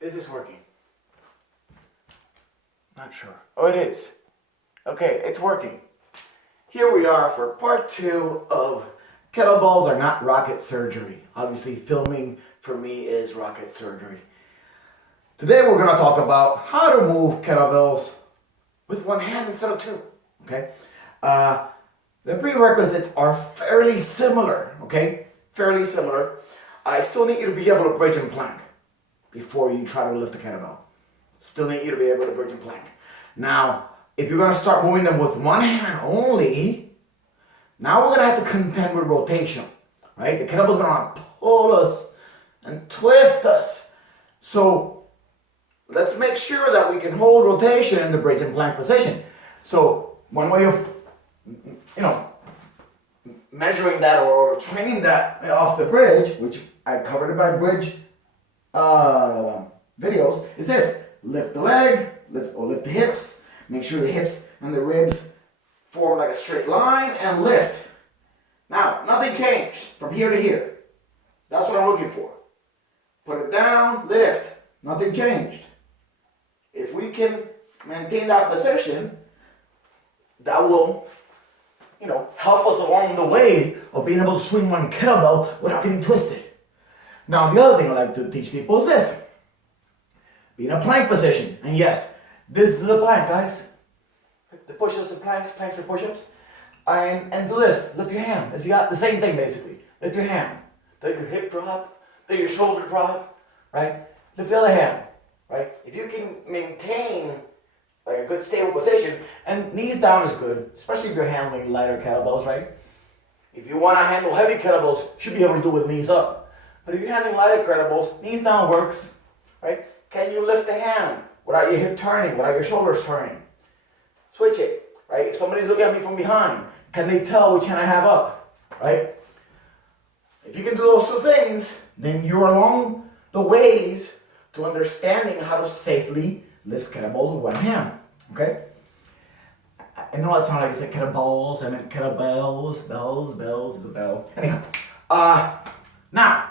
Is this working? Not sure. Oh, it is. Okay, it's working. Here we are for part 2 of Kettlebells Are Not Rocket Surgery. Obviously, filming for me is rocket surgery. Today we're going to talk about how to move kettlebells with one hand instead of two. Okay? The prerequisites are fairly similar. Okay? Fairly similar. I still need you to be able to bridge and plank before you try to lift the kettlebell. Still need you to be able to bridge and plank. Now, if you're going to start moving them with one hand only, now we're going to have to contend with rotation, right? The kettlebell's going to pull us and twist us. So let's make sure that we can hold rotation in the bridge and plank position. So one way of, measuring that or training that off the bridge, which I covered in my bridge videos, is this. Lift the leg, lift the hips, make sure the hips and the ribs form like a straight line, and lift. Now, nothing changed from here to here. That's what I'm looking for. Put it down, lift, nothing changed. If we can maintain that position, that will, help us along the way of being able to swing one kettlebell without getting twisted. Now, the other thing I like to teach people is this. Be in a plank position. And yes, this is a plank, guys. The push-ups and planks and push-ups. And do this. Lift your hand. It's got the same thing, basically. Lift your hand. Let your hip drop. Let your shoulder drop. Right? Lift the other hand. Right? If you can maintain like a good stable position, and knees down is good, especially if you're handling lighter kettlebells, right? If you want to handle heavy kettlebells, you should be able to do it with knees up. But if you're handling lighter kettlebells, knees down works, right? Can you lift the hand without your hip turning, without your shoulders turning? Switch it, right? If somebody's looking at me from behind, can they tell which hand I have up, right? If you can do those two things, then you're along the ways to understanding how to safely lift kettlebells with one hand, okay? I know it sounded like I said kettlebells, I meant kettlebells, bells, the bell. Anyhow, now,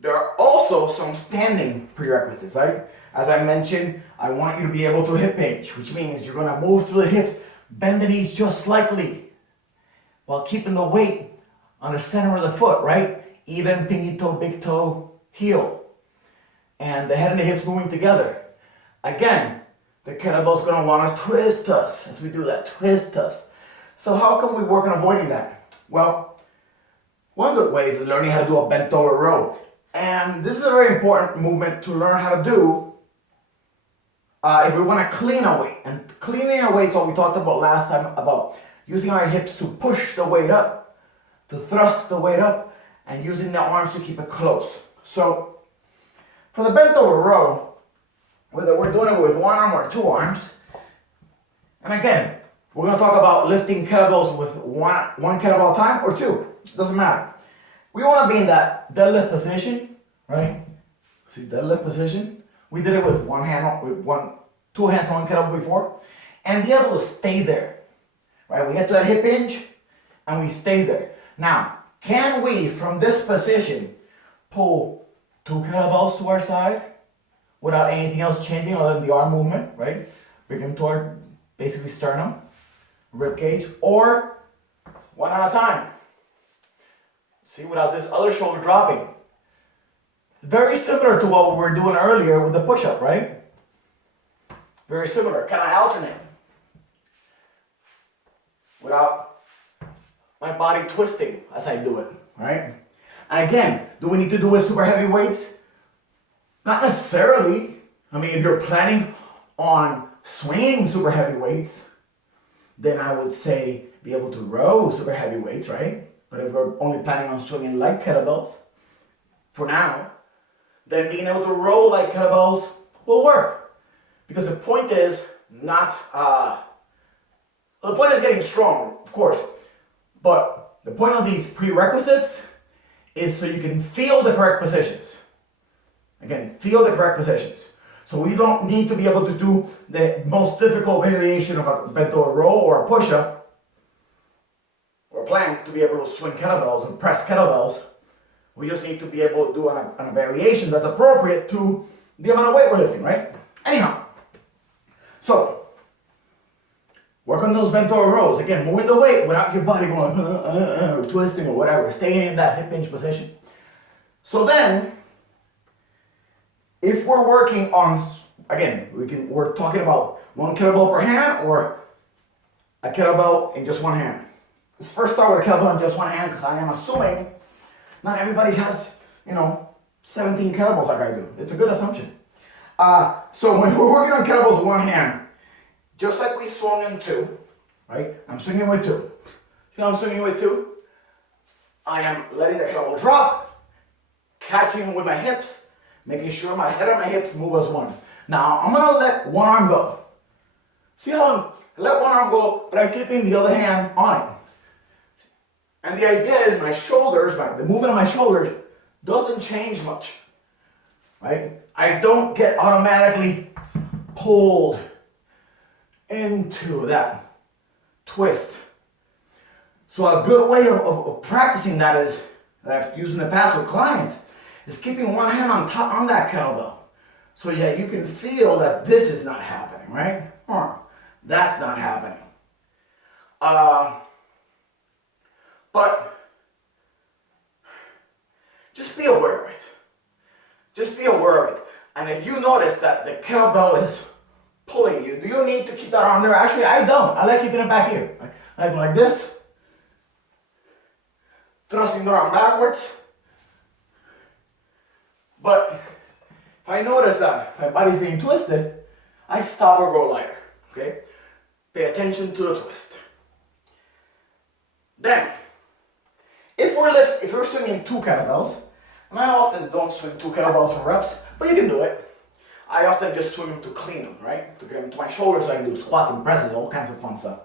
there are also some standing prerequisites, right? As I mentioned, I want you to be able to hip hinge, which means you're gonna move through the hips, bend the knees just slightly, while keeping the weight on the center of the foot, right? Even pinky toe, big toe, heel. And the head and the hips moving together. Again, the kettlebell's gonna wanna twist us as we do that, twist us. So how can we work on avoiding that? Well, one good way is learning how to do a bent over row. And this is a very important movement to learn how to do if we wanna clean our weight. And cleaning our weight is what we talked about last time, about using our hips to push the weight up, to thrust the weight up, and using the arms to keep it close. So, for the bent over row, whether we're doing it with one arm or two arms, and again, we're going to talk about lifting kettlebells with one kettlebell at a time or two. It doesn't matter. We want to be in that deadlift position, right? See, deadlift position. We did it with two hands on one kettlebell before, and be able to stay there, right? We get to that hip hinge, and we stay there. Now, can we, from this position, pull two kettlebells to our side without anything else changing other than the arm movement, right? Bring them toward basically sternum, rib cage, or one at a time. See, without this other shoulder dropping. Very similar to what we were doing earlier with the push-up, right? Very similar. Can I alternate? Without my body twisting as I do it, right? And again, do we need to do with super heavy weights? Not necessarily. I mean, if you're planning on swinging super heavy weights, then I would say be able to row super heavy weights, right? But if we're only planning on swinging light kettlebells, for now, then being able to row light kettlebells will work. Because the point is not, the point is getting strong, of course, but the point of these prerequisites is so you can feel the correct positions. Again, feel the correct positions. So we don't need to be able to do the most difficult variation of a bent over row or a push-up or a plank to be able to swing kettlebells and press kettlebells We just need to be able to do on a variation that's appropriate to the amount of weight we're lifting, right? Anyhow, so work on those bent over rows. Again, moving the weight without your body going or twisting or whatever. Staying in that hip hinge position. So then, if we're working on, again, we're talking about one kettlebell per hand or a kettlebell in just one hand. Let's first start with a kettlebell in just one hand because I am assuming not everybody has, 17 kettlebells like I do. It's a good assumption. So when we're working on kettlebells with one hand, just like we swung in two, right? I'm swinging with two. I'm swinging with two. I am letting the kettlebell drop, catching with my hips, making sure my head and my hips move as one. Now I'm gonna let one arm go. See how I let one arm go, but I'm keeping the other hand on it. And the idea is my shoulders, the movement of my shoulders doesn't change much, right? I don't get automatically pulled into that twist. So a good way of practicing that is, that I've used in the past with clients, is keeping one hand on that kettlebell. So yeah, you can feel that this is not happening, right? Or that's not happening. But just be aware of it. Just be aware of it. And if you notice that the kettlebell is pulling you, do you need to keep that arm there? Actually, I don't. I like keeping it back here. Like this. Thrusting the arm backwards. But if I notice that my body's being twisted, I stop or go lighter. Okay? Pay attention to the twist. Then, if we're swinging two kettlebells, and I often don't swing two kettlebells for reps, but you can do it. I often just swing them to clean them, right? To get them to my shoulders so I can do squats and presses, all kinds of fun stuff.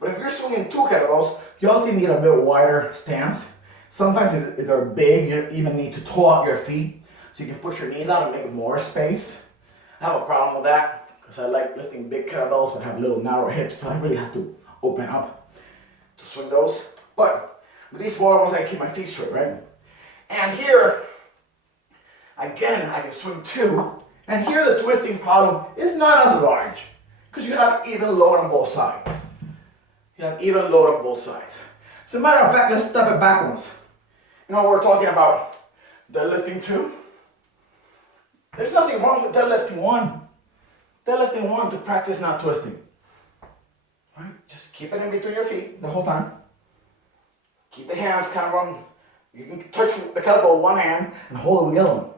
But if you're swinging two kettlebells, you also need a bit wider stance. Sometimes if they're big, you even need to toe up your feet so you can push your knees out and make more space. I have a problem with that because I like lifting big kettlebells but have little narrow hips, so I really have to open up to swing those. But with these smaller ones, I keep my feet straight, right? And here, again, I can swing two. And here the twisting problem is not as large because you have even load on both sides. You have even load on both sides. As a matter of fact, let's step it backwards. We're talking about deadlifting two. There's nothing wrong with deadlifting one. Deadlifting one to practice not twisting. Right? Just keep it in between your feet the whole time. Keep the hands kind of on. You can touch the kettlebell with one hand and hold it with the other one.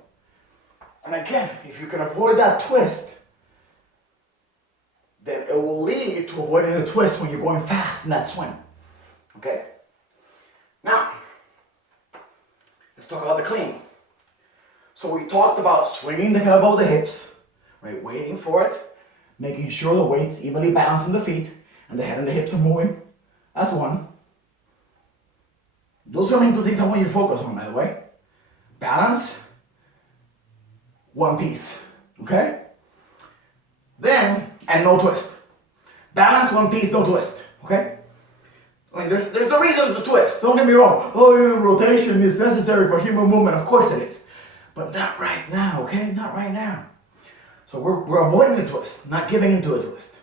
And again, if you can avoid that twist, then it will lead to avoiding the twist when you're going fast in that swing. Okay? Now, let's talk about the clean. So we talked about swinging the kettlebell with the hips, right? Waiting for it, making sure the weight's evenly balanced in the feet, and the head and the hips are moving. That's one. Those are the main two things I want you to focus on, by the way. Balance, one piece, okay? Then, and no twist. Balance, one piece, no twist, okay? I mean, there's a reason to twist, don't get me wrong. Oh, yeah, rotation is necessary for human movement, of course it is. But not right now, okay? Not right now. So we're avoiding the twist, not giving into a twist,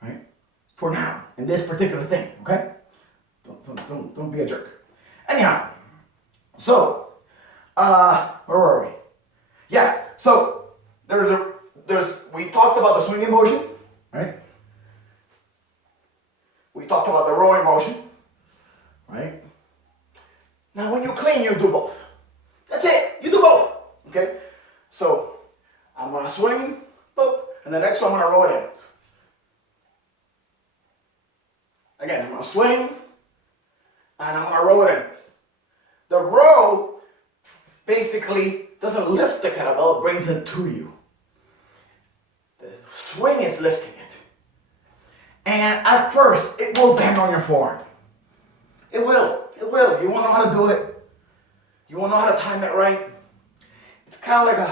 right? For now, in this particular thing, okay? Don't be a jerk. Anyhow, so, where were we? Yeah, so we talked about the swinging motion, right? We talked about the rowing motion, right? Now when you clean, you do both. That's it, you do both, okay? So, I'm gonna swing, boop, and the next one I'm gonna row it in. Again, I'm gonna swing, and I'm gonna row it in. The row basically doesn't lift the kettlebell, it brings it to you. The swing is lifting it. And at first, it will bang on your forearm. It will. You wanna know how to do it. You wanna know how to time it right. It's kind of like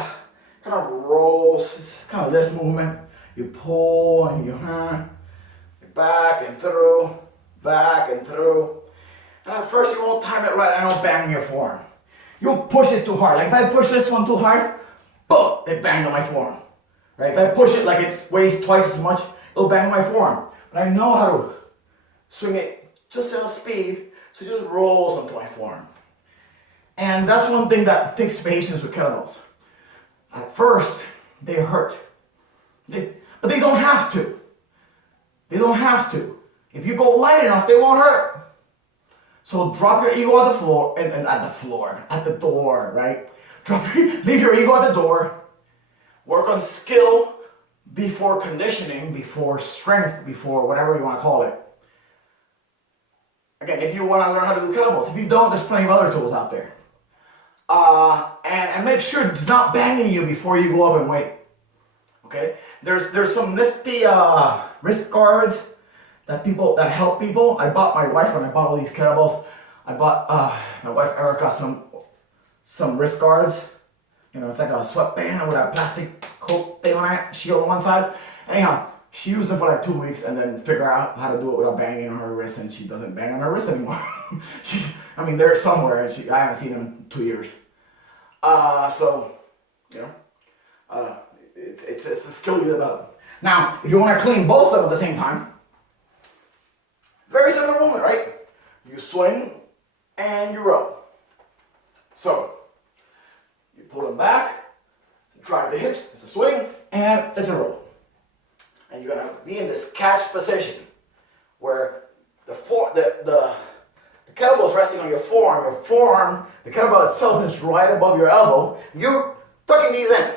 kind of rolls. It's kind of this movement. You pull and you back and through, back and through. And at first you won't time it right and it'll bang on your forearm. you push it too hard. Like if I push this one too hard, boom, it banged on my forearm. Right? If I push it like it weighs twice as much, it'll bang my forearm. But I know how to swing it just enough speed so it just rolls onto my forearm. And that's one thing that takes patience with kettlebells. At first, they hurt. But they don't have to. They don't have to. If you go light enough, they won't hurt. So drop your ego at the floor, and at the door, right? Leave your ego at the door. Work on skill before conditioning, before strength, before whatever you want to call it. Again, if you want to learn how to do kettlebells, if you don't, there's plenty of other tools out there. And make sure it's not banging you before you go up and weight. Okay? There's some nifty wrist guards that help people. I bought my wife when I bought all these kettlebells. I bought my wife Erica some wrist guards. You know, it's like a sweatband with a plastic coat thing on it, shield on one side. Anyhow, she used them for like 2 weeks and then figure out how to do it without banging on her wrist, and she doesn't bang on her wrist anymore. They're somewhere, and I haven't seen them in 2 years. So, you know, it's a skill you develop. Now, if you want to clean both of them at the same time, very similar movement, right? You swing and you row. So, you pull them back, drive the hips, it's a swing, and it's a row. And you're gonna be in this catch position where the kettlebell is resting on your forearm, the kettlebell itself is right above your elbow. You're tucking these in.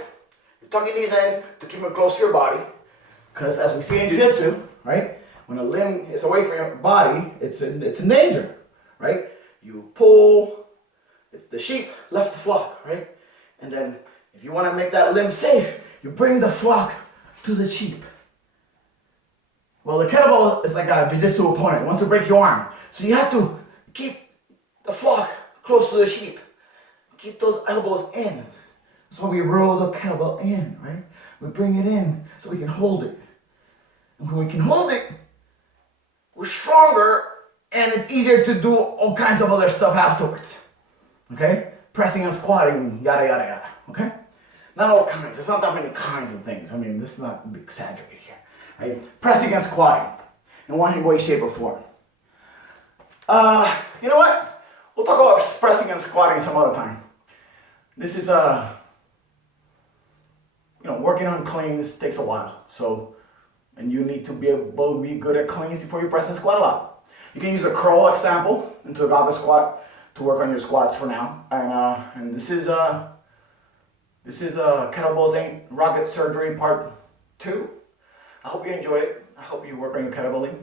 You're tucking these in to keep them close to your body. Because as we see in jiu-jitsu, right? When a limb is away from your body, it's in danger, right? You pull, the sheep left the flock, right? And then if you want to make that limb safe, you bring the flock to the sheep. Well, the kettlebell is like a jiu-jitsu opponent. It wants to break your arm. So you have to keep the flock close to the sheep. Keep those elbows in. That's why we roll the kettlebell in, right? We bring it in so we can hold it. And when we can hold it, we're stronger and it's easier to do all kinds of other stuff afterwards. Okay? Pressing and squatting, yada, yada, yada. Okay? Not all kinds. There's not that many kinds of things. Let's not exaggerate here. Right? Pressing and squatting in one way, shape, or form. You know what? We'll talk about pressing and squatting some other time. This is working on cleans takes a while. So, and you need to be able to be good at cleans before you press and squat a lot. You can use a curl example into a goblet squat to work on your squats for now. And this is Kettlebells Ain't Rocket Surgery Part 2. I hope you enjoyed it. I hope you work on your kettlebelling.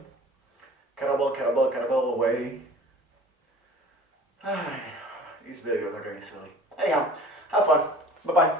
Kettlebell away. These videos are getting silly. Anyhow, have fun. Bye-bye.